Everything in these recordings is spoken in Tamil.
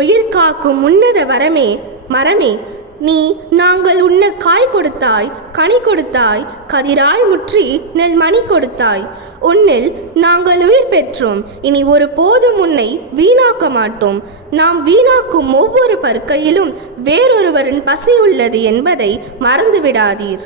உயிர் காக்கும் உன்னத வரமே மரமே, நீ நாங்கள் உண்ண காய் கொடுத்தாய், கனி கொடுத்தாய், கதிராய் முற்றி நெல் மணி கொடுத்தாய். உன்னில் நாங்கள் உயிர் பெற்றோம், இனி ஒரு போதும் உன்னை வீணாக்க மாட்டோம். நாம் வீணாக்கும் ஒவ்வொரு பருக்கையிலும் வேறொருவரின் பசி உள்ளது என்பதை மறந்துவிடாதீர்.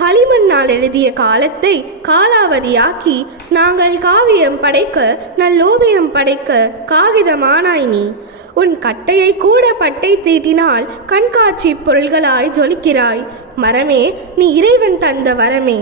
களிமண்ணால் எழுதிய காலத்தை காலாவதியாக்கி நாங்கள் காவியம் படைக்க நல்லோவியம் படைக்க காகிதமானாய் நீ. உன் கட்டையை கூட பட்டை தீட்டினால் கண்காட்சி பொருள்களாய் ஜொலிக்கிறாய். மரமே, நீ இறைவன் தந்த வரமே.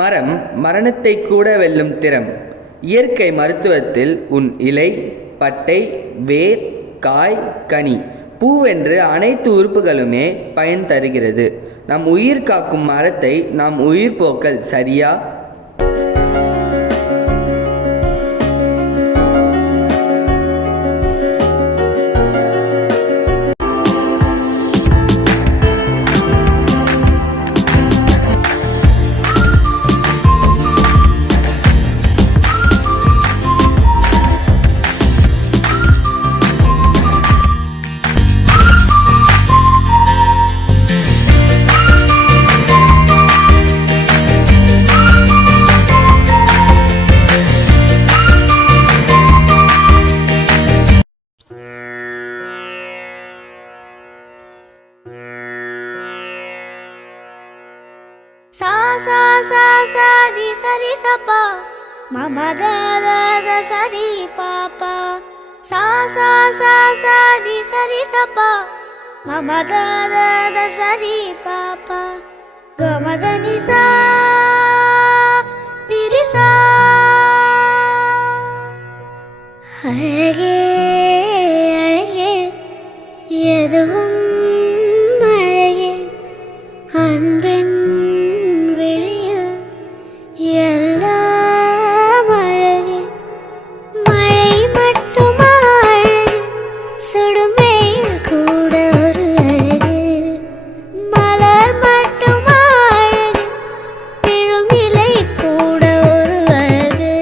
மரம் மரணத்தை கூட வெல்லும் திறம். இயற்கை மருத்துவத்தில் உன் இலை, பட்டை, வேர், காய், கனி, பூவென்று அனைத்து உறுப்புகளுமே பயன் தருகிறது. நம் உயிர் காக்கும் மரத்தை நாம் உயிர் போக்கல் சரியா? sa sa sa di sa ri sa pa ma ma da da da sa ri pa pa sa sa sa sa di sa ri sa pa ma ma da da da sa ri pa pa ga ma da ni sa di ri sa அழகே அழகே எதுவும் அழகே அன்பின் விழியில் எல்லாம் அழகே மழை மட்டுமா அழகு சுடும் வெயில் கூட ஒரு அழகு மலர் மட்டுமா அழகு விழும் இலை கூட ஒரு அழகு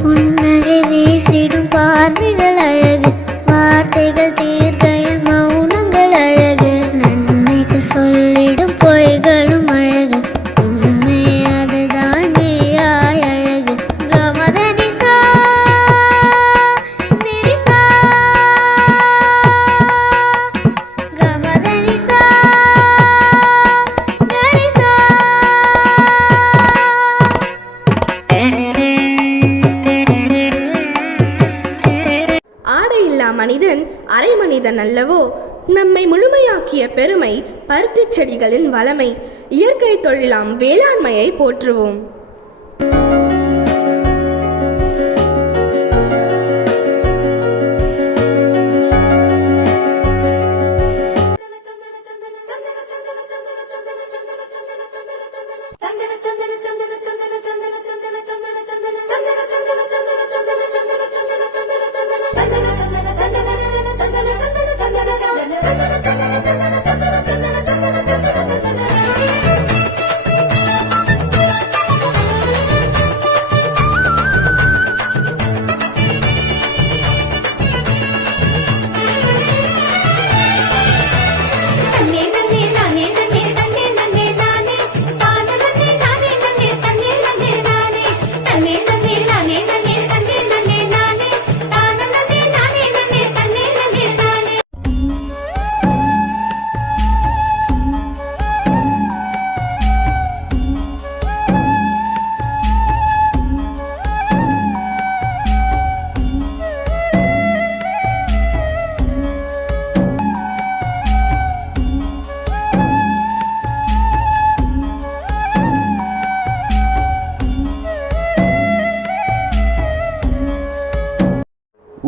புன்னகை வீசிடும் பார்வைகள் அழகு வார்த்தைகள் தீர்க்கையில் மௌனங்கள் அழகு நன்மைக்கு சொல்லிடும் பொய்களும் அழகு உண்மை அதுதான் மெய்யாய் அழகு கமதனிசா நிரிசா கமதனிசா நரிசா ஆடையில்லா மனிதன் அரை மனிதன் அல்லவோ. நம்மை முழுமையாக்கிய பெருமை பருத்திச் செடிகளின் வளமை. இயற்கை தொழிலாம் வேளாண்மையை போற்றுவோம்.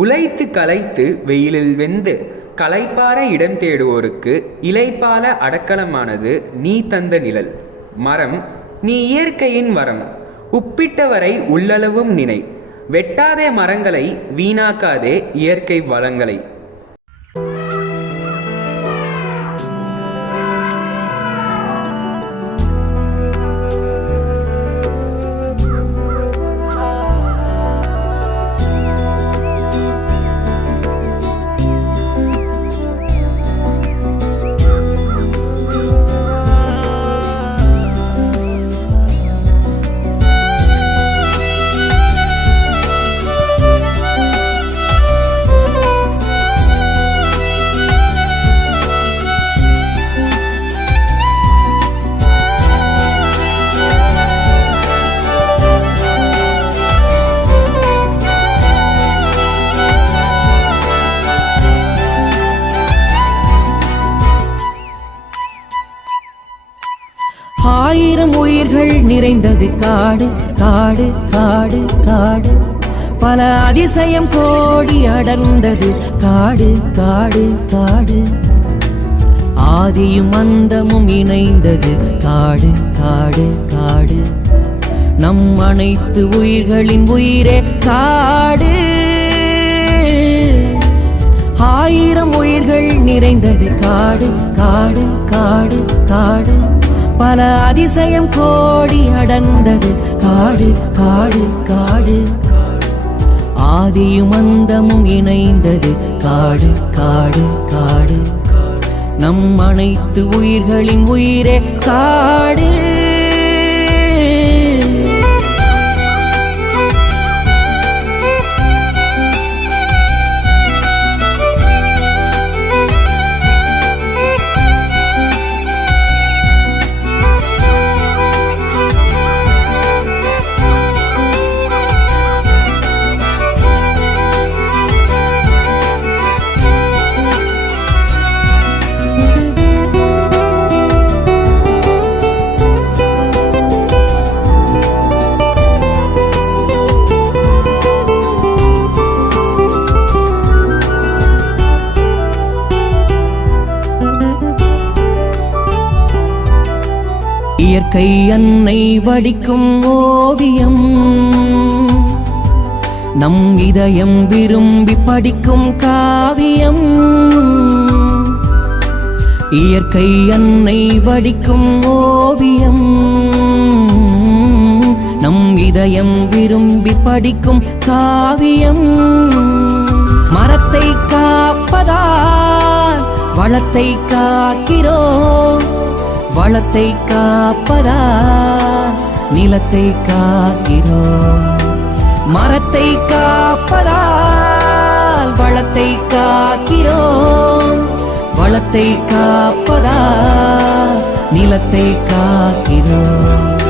உழைத்து களைத்து வெயிலில் வெந்து களைப்பார இடம் தேடுவோருக்கு இலைப்பால அடக்கலமானது நீ தந்த நிழல். மரம் நீ இயற்கையின் வரம். உப்பிட்டவரை உள்ளளவும் நினை. வெட்டாதே மரங்களை, வீணாக்காதே இயற்கை வளங்களை. ஆயிரம் உயிர்கள் நிறைந்தது காடு காடு காடு காடு. பல அதிசயம் கோடி அடர்ந்தது காடு காடு காடு. ஆதியும் அந்தமும் இணைந்தது காடு காடு காடு. நம் அனைத்து உயிர்களின் உயிரே காடு. ஆயிரம் உயிர்கள் நிறைந்தது காடு காடு காடு காடு. பல அதிசயம் கோடி அடர்ந்தது காடு காடு காடு. ஆதியும் அந்தமும் இணைந்தது காடு காடு காடு. நம் அனைத்து உயிர்களின் உயிரே காடு. இயற்கை அன்னை வடிக்கும் ஓவியம், நம் இதயம் விரும்பி படிக்கும் காவியம். இயற்கை அன்னை வடிக்கும் ஓவியம், நம் இதயம் விரும்பி படிக்கும் காவியம். மரத்தை காப்பதால் வளத்தை காக்கிறோம், வளத்தை காப்பதால் நிலத்தை காக்கிறோம். மரத்தை காப்பதால் வளத்தை காக்கிறோம், வளத்தை காப்பதால் நிலத்தை காக்கிறோம்.